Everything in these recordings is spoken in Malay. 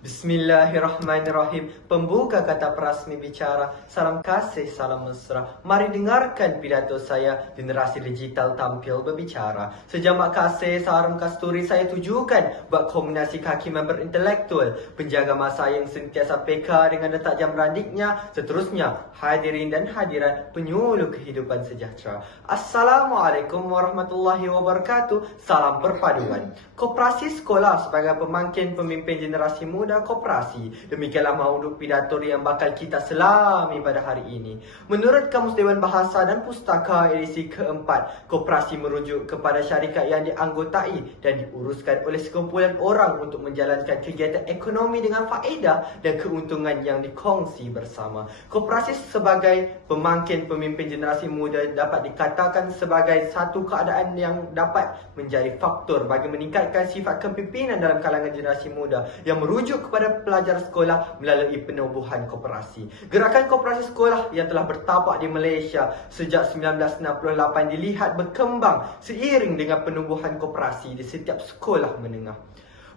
Bismillahirrahmanirrahim. Pembuka kata perasmi bicara. Salam kasih, salam mesra. Mari dengarkan pidato saya. Generasi digital tampil berbicara. Sejamak kasih, salam kasturi saya tujukan buat kombinasi hakiman berintelektual. Penjaga masa yang sentiasa PK dengan letak jam randiknya. Seterusnya, hadirin dan hadirat penyuluh kehidupan sejahtera. Assalamualaikum warahmatullahi wabarakatuh. Salam perpaduan. Koperasi sekolah sebagai pemangkin pemimpin generasi muda koperasi. Demikianlah maudhu pidato yang bakal kita selami pada hari ini. Menurut Kamus Dewan Bahasa dan Pustaka edisi keempat, koperasi merujuk kepada syarikat yang dianggotai dan diuruskan oleh sekumpulan orang untuk menjalankan kegiatan ekonomi dengan faedah dan keuntungan yang dikongsi bersama. Koperasi sebagai pemangkin pemimpin generasi muda dapat dikatakan sebagai satu keadaan yang dapat menjadi faktor bagi meningkatkan sifat kepimpinan dalam kalangan generasi muda yang merujuk kepada pelajar sekolah melalui penubuhan koperasi. Gerakan koperasi sekolah yang telah bertapak di Malaysia sejak 1968 dilihat berkembang seiring dengan penubuhan koperasi di setiap sekolah menengah.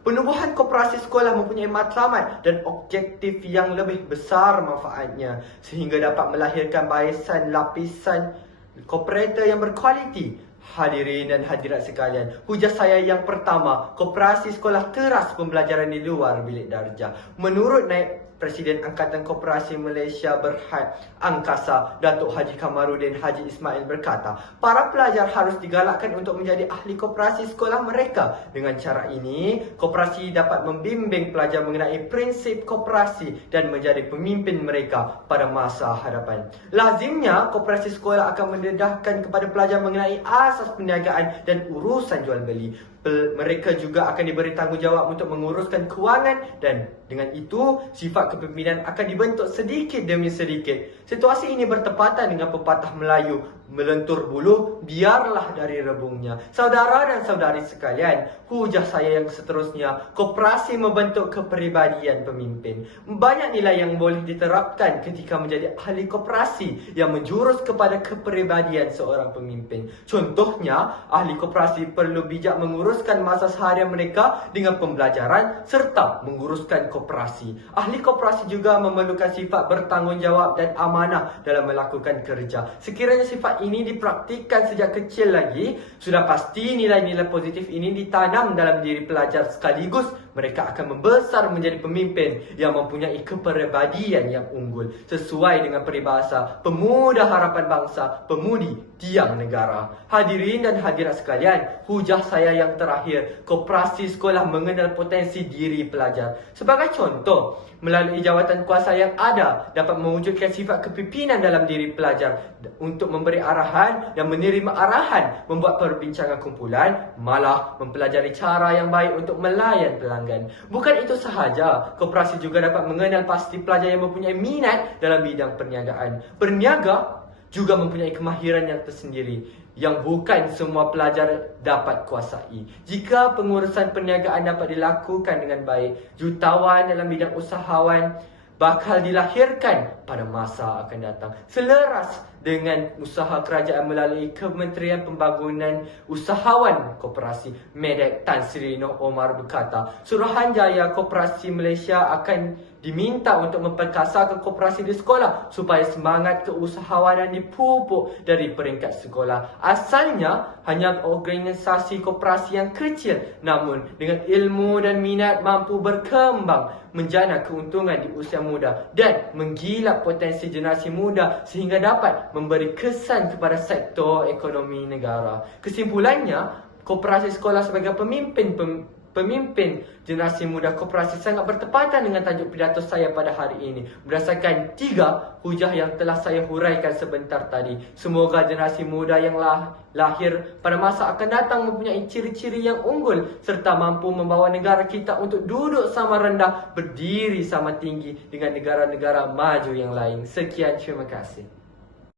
Penubuhan koperasi sekolah mempunyai matlamat dan objektif yang lebih besar manfaatnya sehingga dapat melahirkan barisan lapisan kooperator yang berkualiti. Hadirin dan hadirat sekalian, hujah saya yang pertama, koperasi sekolah teras pembelajaran di luar bilik darjah. Menurut Naib Presiden Angkatan Koperasi Malaysia Berhad Angkasa, Datuk Haji Kamarudin Haji Ismail berkata, para pelajar harus digalakkan untuk menjadi ahli koperasi sekolah mereka. Dengan cara ini, koperasi dapat membimbing pelajar mengenai prinsip koperasi dan menjadi pemimpin mereka pada masa hadapan. Lazimnya, koperasi sekolah akan mendedahkan kepada pelajar mengenai asas perniagaan dan urusan jual beli. Mereka juga akan diberi tanggungjawab untuk menguruskan kewangan dan dengan itu sifat kepimpinan akan dibentuk sedikit demi sedikit. Situasi ini bertepatan dengan pepatah Melayu, melentur bulu biarlah dari rebungnya. Saudara dan saudari sekalian, hujah saya yang seterusnya, koperasi membentuk kepribadian pemimpin. Banyak nilai yang boleh diterapkan ketika menjadi ahli koperasi yang menjurus kepada kepribadian seorang pemimpin. Contohnya, ahli koperasi perlu bijak menguruskan masa seharian mereka dengan pembelajaran serta menguruskan koperasi. Ahli koperasi juga memerlukan sifat bertanggungjawab dan amanah dalam melakukan kerja. Sekiranya sifat ini dipraktikkan sejak kecil lagi, sudah pasti nilai-nilai positif ini ditanam dalam diri pelajar sekaligus mereka akan membesar menjadi pemimpin yang mempunyai kepribadian yang unggul. Sesuai dengan peribahasa, pemuda harapan bangsa, pemudi tiang negara. Hadirin dan hadirat sekalian, hujah saya yang terakhir, koperasi sekolah mengenal potensi diri pelajar. Sebagai contoh, melalui jawatan kuasa yang ada dapat mewujudkan sifat kepimpinan dalam diri pelajar untuk memberi arahan dan menerima arahan, membuat perbincangan kumpulan, malah mempelajari cara yang baik untuk melayan pelanggan. Bukan itu sahaja, koperasi juga dapat mengenal pasti pelajar yang mempunyai minat dalam bidang perniagaan. Berniaga juga mempunyai kemahiran yang tersendiri yang bukan semua pelajar dapat kuasai. Jika pengurusan perniagaan dapat dilakukan dengan baik, jutawan dalam bidang usahawan bakal dilahirkan pada masa akan datang. Seleras dengan usaha kerajaan melalui Kementerian Pembangunan Usahawan Koperasi, Medek Tan Sri Noh Omar berkata, Suruhanjaya Koperasi Malaysia akan diminta untuk memperkasarkan koperasi di sekolah supaya semangat keusahawanan dipupuk dari peringkat sekolah. Asalnya hanya organisasi koperasi yang kecil, namun dengan ilmu dan minat mampu berkembang menjana keuntungan di usia muda dan menggilap potensi generasi muda sehingga dapat memberi kesan kepada sektor ekonomi negara. Kesimpulannya, koperasi sekolah sebagai pemimpin generasi muda koperasi sangat bertepatan dengan tajuk pidato saya pada hari ini berdasarkan 3 hujah yang telah saya huraikan sebentar tadi. Semoga generasi muda yang lahir pada masa akan datang mempunyai ciri-ciri yang unggul serta mampu membawa negara kita untuk duduk sama rendah, berdiri sama tinggi dengan negara-negara maju yang lain. Sekian, terima kasih.